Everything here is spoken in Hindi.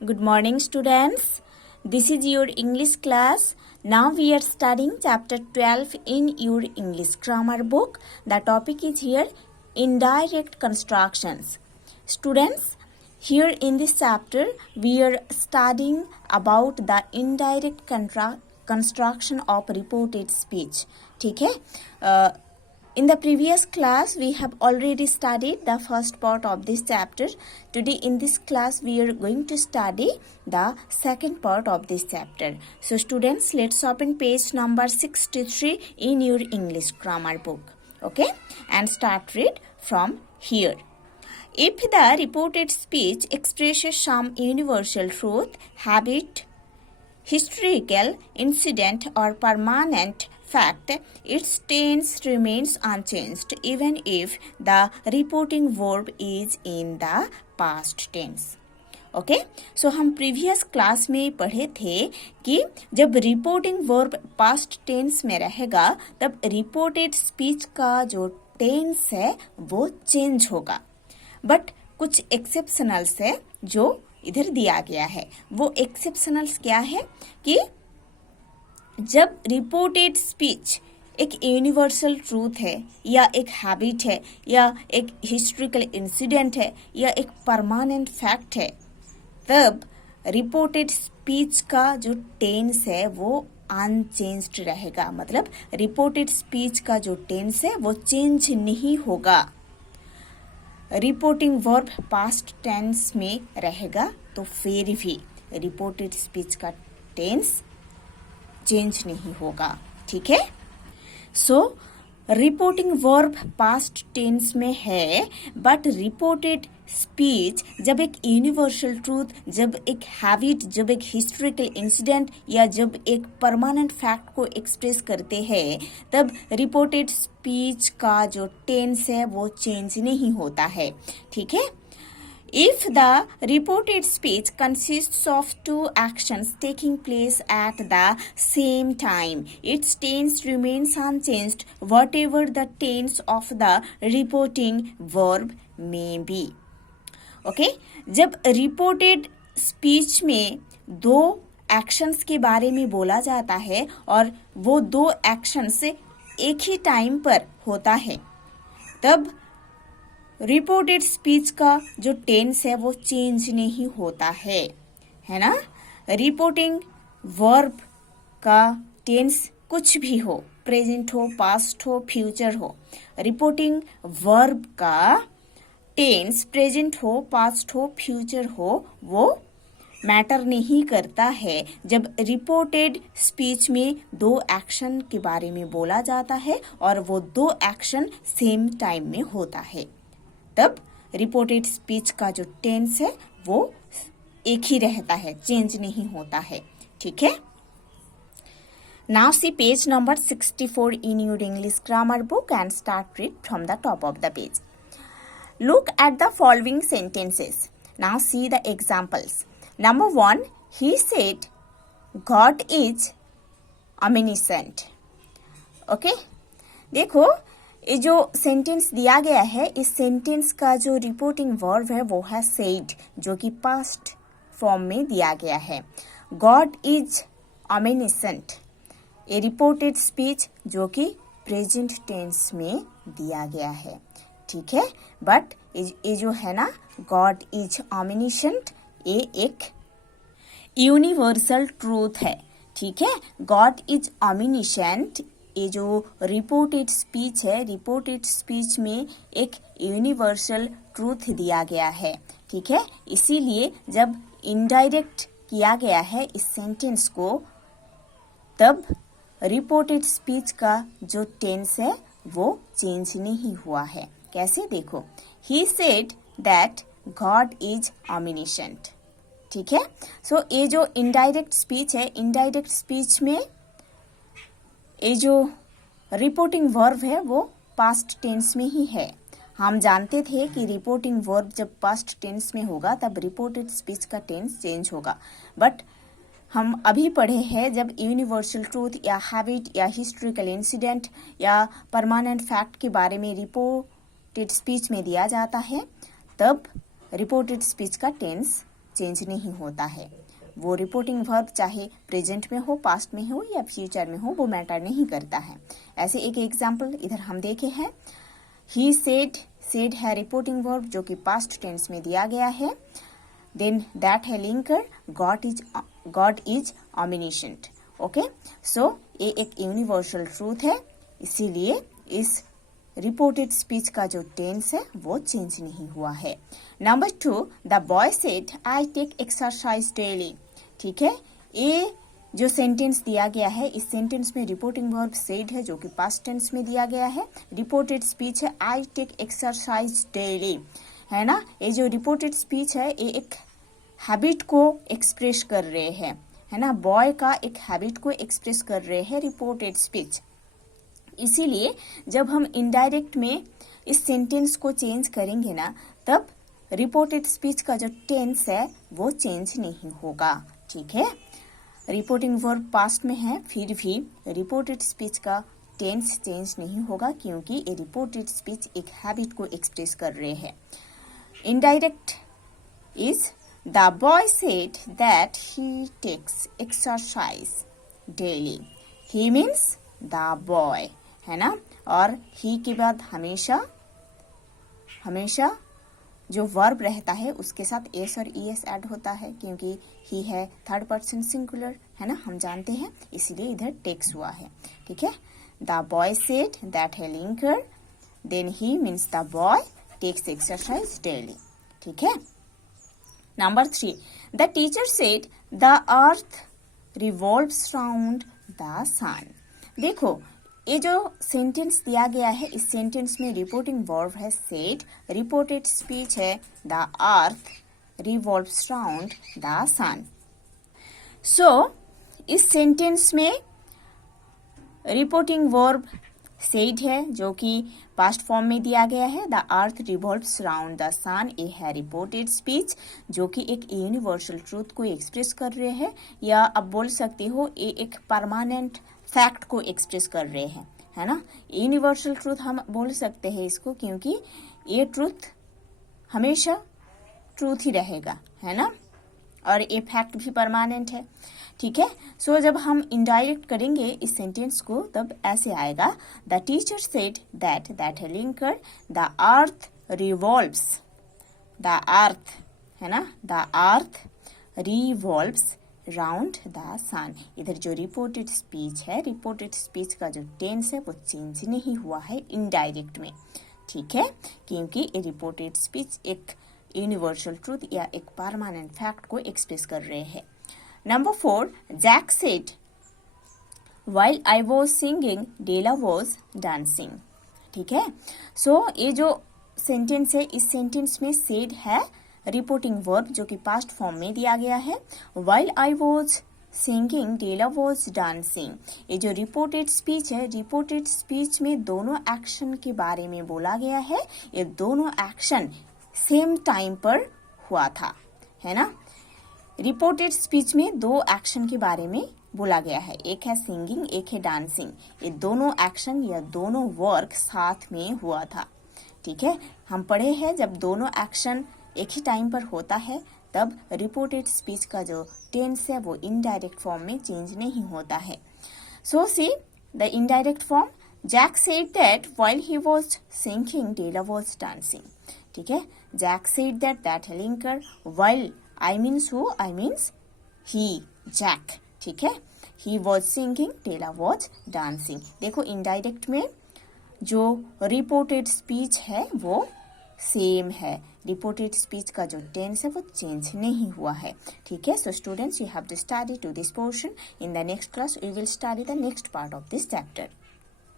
Good morning, students. This is your English class. Now we are studying chapter 12 in your English grammar book. The topic is here indirect constructions. Students, here in this chapter we are studying about the indirect construction of reported speech. ठीक है? In the previous class, we have already studied the first part of this chapter. Today in this class, we are going to study the second part of this chapter. So students, let's open page number 63 in your English grammar book. Okay? And start read from here. If the reported speech expresses some universal truth, habit, historical incident or permanent fact, its tense remains unchanged even if the reporting verb is in the past tense. Okay so हम प्रीवियस क्लास में पढ़े थे कि जब रिपोर्टिंग वर्ब पास्ट टेंस में रहेगा तब रिपोर्टेड स्पीच का जो टेंस है वो चेंज होगा, बट कुछ एक्सेप्शनल्स है जो इधर दिया गया है. वो एक्सेप्शनल्स क्या है कि जब रिपोर्टेड स्पीच एक यूनिवर्सल ट्रूथ है या एक हैबिट है या एक हिस्ट्रिकल इंसिडेंट है या एक परमानेंट फैक्ट है, तब रिपोर्टेड स्पीच का जो टेंस है वो अनचेंज्ड रहेगा. मतलब रिपोर्टेड स्पीच का जो टेंस है वो चेंज नहीं होगा. रिपोर्टिंग वर्ब पास्ट टेंस में रहेगा तो फिर भी रिपोर्टेड स्पीच का टेंस चेंज नहीं होगा. ठीक है? सो रिपोर्टिंग वर्ब पास्ट टेंस में है, बट रिपोर्टेड स्पीच जब एक यूनिवर्सल ट्रूथ, जब एक हैबिट, जब एक हिस्टोरिकल इंसिडेंट या जब एक परमानेंट फैक्ट को एक्सप्रेस करते हैं, तब रिपोर्टेड स्पीच का जो टेंस है वो चेंज नहीं होता है. ठीक है? If the reported speech consists of two actions taking place at the same time, its tense remains unchanged, whatever the tense of the reporting verb may be. Okay? जब reported speech में दो actions के बारे में बोला जाता है और वो दो actions एक ही टाइम पर होता है, तब रिपोर्टेड स्पीच का जो टेंस है वो चेंज नहीं होता है ना. रिपोर्टिंग वर्ब का टेंस कुछ भी हो, प्रेजेंट हो, पास्ट हो, फ्यूचर हो, रिपोर्टिंग वर्ब का टेंस प्रेजेंट हो, पास्ट हो, फ्यूचर हो, वो मैटर नहीं करता है. जब रिपोर्टेड स्पीच में दो एक्शन के बारे में बोला जाता है और वो दो एक्शन सेम टाइम में होता है, तब रिपोर्टेड स्पीच का जो टेंस है वो एक ही रहता है, चेंज नहीं होता है. ठीक है? Now see page number 64 in your English grammar book and start read from the top of the page. Look at the following sentences. Now see the examples. Number 1, he said God is omniscient. Okay, देखो ये जो सेंटेंस दिया गया है, इस सेंटेंस का जो रिपोर्टिंग वर्ब है वो है सेड, जो कि पास्ट फॉर्म में दिया गया है. गॉड इज omniscient, ये रिपोर्टेड स्पीच जो कि प्रेजेंट टेंस में दिया गया है. ठीक है? बट ये जो है ना, गॉड इज omniscient, ये एक यूनिवर्सल ट्रूथ है. ठीक है? गॉड इज omniscient, ये जो रिपोर्टेड स्पीच है, रिपोर्टेड स्पीच में एक यूनिवर्सल ट्रूथ दिया गया है. ठीक है? इसीलिए जब इनडायरेक्ट किया गया है इस सेंटेंस को, तब रिपोर्टेड स्पीच का जो टेंस है वो चेंज नहीं हुआ है. कैसे? देखो, he said that God is omniscient. ठीक है? सो ये जो इनडायरेक्ट स्पीच है, इनडायरेक्ट स्पीच में ये जो रिपोर्टिंग वर्ब है वो पास्ट टेंस में ही है. हम जानते थे कि रिपोर्टिंग वर्ब जब पास्ट टेंस में होगा तब रिपोर्टेड स्पीच का टेंस चेंज होगा, बट हम अभी पढ़े हैं जब यूनिवर्सल ट्रूथ या हैबिट या हिस्टोरिकल इंसिडेंट या परमानेंट फैक्ट के बारे में रिपोर्टेड स्पीच में दिया जाता है, तब रिपोर्टेड स्पीच का टेंस चेंज नहीं होता है। वो रिपोर्टिंग वर्ब चाहे प्रेजेंट में हो, पास्ट में हो या फ्यूचर में हो, वो मैटर नहीं करता है। ऐसे एक एग्जाम्पल इधर हम देखे हैं। ही सेड है रिपोर्टिंग वर्ब जो कि पास्ट टेंस में दिया गया है। देन दैट है लिंकर, गॉड इज ऑमिनिशेंट। ओके, सो ये एक यूनिवर्सल ट्रूथ है, इसीलिए इस रिपोर्टेड स्पीच का जो टेंस है वो चेंज नहीं हुआ है। Number 2, the boy said I take exercise daily. ठीक है, ये जो सेंटेंस दिया गया है, इस सेंटेंस में रिपोर्टिंग वर्ब सेड है जो कि पास्ट टेंस में दिया गया है। रिपोर्टेड स्पीच है आई टेक एक्सरसाइज डेली, है ना। ये जो रिपोर्टेड स्पीच है ये एक हैबिट को एक्सप्रेस कर रहे हैं, है ना। बॉय का एक हैबिट को एक्सप्रेस कर रहे हैं रिपोर्टेड स्पीच। इसीलिए जब हम इनडायरेक्ट में इस सेंटेंस को चेंज करेंगे ना, तब रिपोर्टेड स्पीच का जो टेंस है वो चेंज नहीं होगा। ठीक है, रिपोर्टिंग वर्ब पास्ट में है, फिर भी रिपोर्टेड स्पीच का टेंस चेंज नहीं होगा क्योंकि ये रिपोर्टेड स्पीच एक हैबिट को एक्सप्रेस कर रहे हैं। Indirect is the boy said that he takes exercise daily. He means the boy, है ना। और ही के बाद हमेशा जो वर्ब रहता है उसके साथ एस और ईएस ऐड होता है क्योंकि ही है थर्ड पर्सन सिंगुलर, है ना, हम जानते हैं, इसीलिए इधर टेक्स हुआ है। ठीक है, द बॉय सेड दैट है linker, then he means the boy takes exercise daily. ठीक है, number 3, the teacher said the earth revolves round the sun. देखो, ये जो सेंटेंस दिया गया है, इस सेंटेंस में रिपोर्टिंग वर्ब है सेड, रिपोर्टेड स्पीच है the earth revolves round the sun. So इस सेंटेंस में रिपोर्टिंग वर्ब सेड है जो कि पास्ट फॉर्म में दिया गया है। The earth revolves round the sun, ये है रिपोर्टेड स्पीच जो कि एक यूनिवर्सल ट्रूथ को एक्सप्रेस कर रहे हैं, या आप बोल सकते हो ये एक परमानेंट फैक्ट को एक्सप्रेस कर रहे हैं, है ना। यूनिवर्सल ट्रूथ हम बोल सकते हैं इसको क्योंकि ये ट्रूथ हमेशा ट्रूथ ही रहेगा, है ना, और ये फैक्ट भी परमानेंट है। ठीक है, सो जब हम इनडायरेक्ट करेंगे इस सेंटेंस को तब ऐसे आएगा, द टीचर सेड दैट है linker, the earth revolves, the earth, है ना, the earth revolves round the sun. इधर जो रिपोर्टेड स्पीच है, रिपोर्टेड स्पीच का जो टेंस है वो चेंज नहीं हुआ है इनडायरेक्ट में। ठीक है, क्योंकि ये रिपोर्टेड स्पीच एक यूनिवर्सल ट्रूथ या एक परमानेंट फैक्ट को एक्सप्रेस कर रहे हैं। Number 4, Jack said while I was singing Della was dancing. ठीक है, सो ये जो सेंटेंस है, इस सेंटेंस में सेड है रिपोर्टिंग वर्ब जो कि पास्ट फॉर्म में दिया गया है। While I was singing Della was dancing, ये जो रिपोर्टेड स्पीच है, रिपोर्टेड स्पीच में दोनों एक्शन के बारे में बोला गया है। ये दोनों एक्शन सेम टाइम पर हुआ था, है ना। रिपोर्टेड स्पीच में 2 एक्शन के बारे में बोला गया है, एक है सिंगिंग, एक है डांसिंग। ये दोनों एक्शन या दोनों वर्क साथ में हुआ था। ठीक है, हम पढ़े हैं जब दोनों एक्शन एक ही टाइम पर होता है तब रिपोर्टेड स्पीच का जो टेंस है वो इनडायरेक्ट फॉर्म में चेंज नहीं होता है। So see the indirect form, Jack said that while he was singing Della was dancing. ठीक है, जैक सेड दैट है linker, while I means who, I means he, Jack. ठीक है, he was singing Della was dancing. देखो इनडायरेक्ट में जो रिपोर्टेड स्पीच है वो सेम है, रिपोर्टेड स्पीच का जो टेंस है वो चेंज नहीं हुआ है। ठीक है, so students you have to study to this portion. In the next class we will study the next part of this chapter.